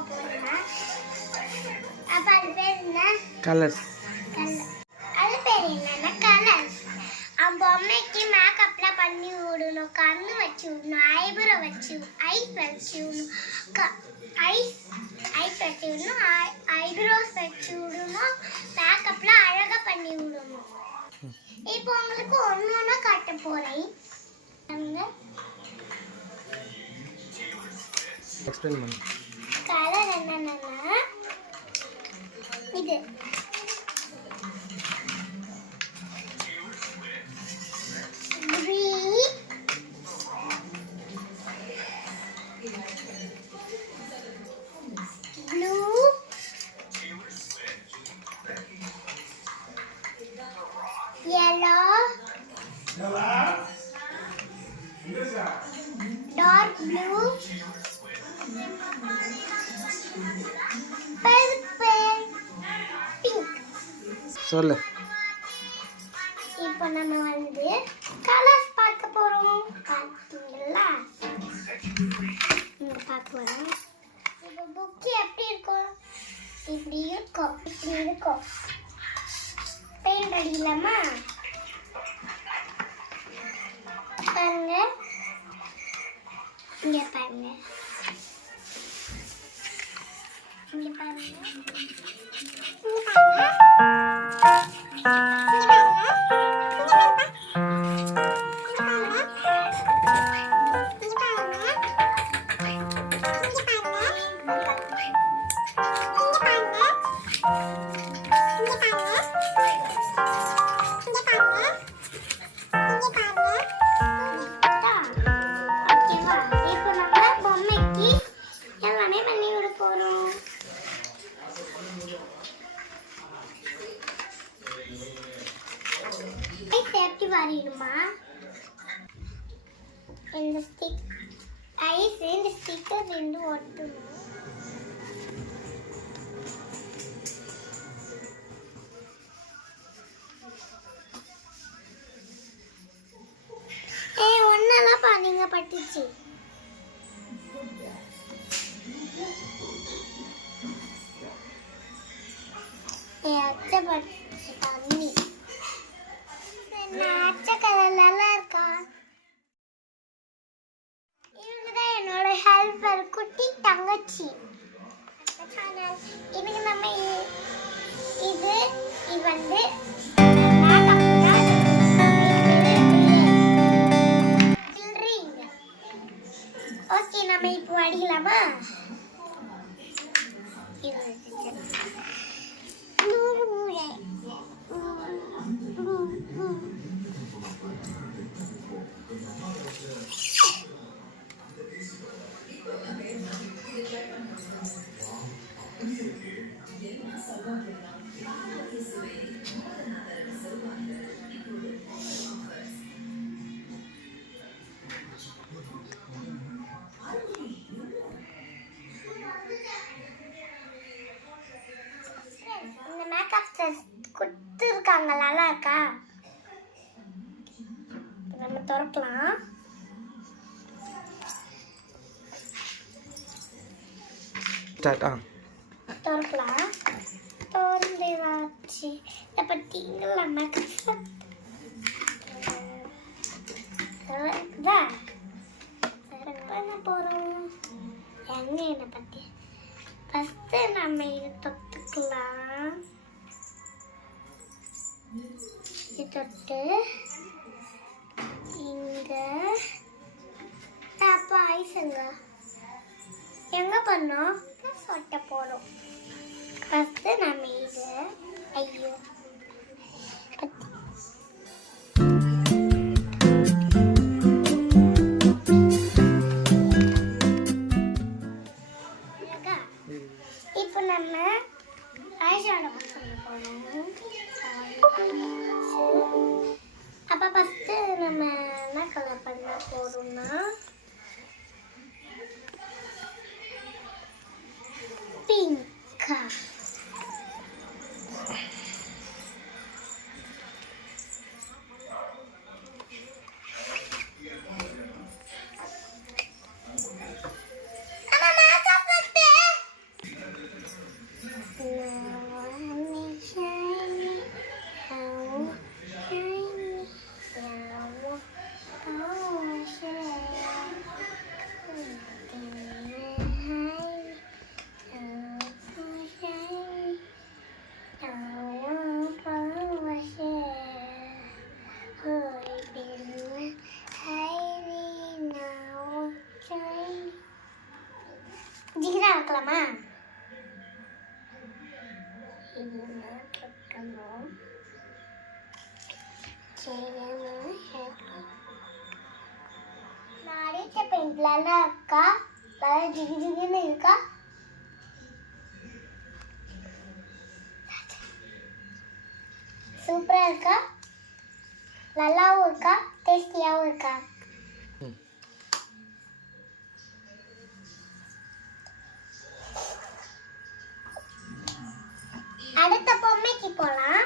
பார்க்க போறோம்னா அப்ப அது பேர் என்ன? கலர்ஸ். அது பேர் என்னன்னா கலர்ஸ். பொம்மைக்கு மேக்கப்லாம் பண்ணி விடணும், கண்ணு வச்சு விடணும், ஐப்ரோ வச்சு ஐஸ் வச்சு விடணும், ஐஸ் வச்சு விடணும், ஐப்ரோஸ் வச்சு விடணும், மேக்கப்லாம் அழகா பண்ணி விடணும். இப்போ உங்களுக்கு ஒன்னொன்னா காட்ட போறேன். எக்ஸ்பிளைன் பண்ணு. கலர் என்னன்னா இது yellow, dark blue, purple, pink. சொல்லு. இப்போ நம்ம வந்து கலர்ஸ் பார்க்க போறோம். பாத்தீங்களா? இங்க பார்க்க போறோம். இப்போ புக் எப்படி இருக்கும்? இப்படி இருக்கும், இப்படி இருக்கும். பெயிண்ட் அடிக்கலாமா? பாருங்க, இங்க பாருங்க, இங்க பாருங்க, இங்க பாருங்க. வரையுமா? இந்த ஐஸ் இந்த ஸ்டிக்கர் ரெண்டு ஒட்டணும். ஒன்னெல்லாம் பாருங்க பட்டுச்சு. அச்சை பட்டுச்சு தண்ணி. அச்சை கலர் நல்லா இருக்கா? இவங்கதான் என்னோட ஹெல்பர், குட்டி தங்கச்சி. இதுக்கு நம்ம இது வந்து ஓகே, நம்ம இப்போ அடிக்கலாமா? கொடுத்துருக்காங்க, நல்லா இருக்கா? நம்ம திறக்கலாம். திறக்கலாம். திறந்து வாச்சு இதை பார்த்தீங்களா? மேக்கப் பண்ண போகிறோம். என்ன பற்றி ஃபஸ்ட்டு நம்ம இதை தொட்டுக்கலாம். இது தொட்டு இங்க அப்போ ஐஸுங்க எங்க பண்ணோம்? சொட்ட போறோம். ஃபஸ்ட்டு நம்ம இது ஐயோ இப்போ நம்ம ஐஷேடோ பண்ண போறோம். அப்போ ஃபஸ்ட்டு நம்ம என்ன கலர் பண்ண போறோம்னா பிங்க். ஆக்கலாமா? நான் அடித்த பெயிண்ட்லாம் இருக்கா? நல்லா ஜிகு ஜிகுன்னு இருக்கா? சூப்பரா இருக்கா? நல்லாவும் இருக்கா? டேஸ்டியாவும் இருக்கா? அடுத்த பொம்மைக்கு போலாம்.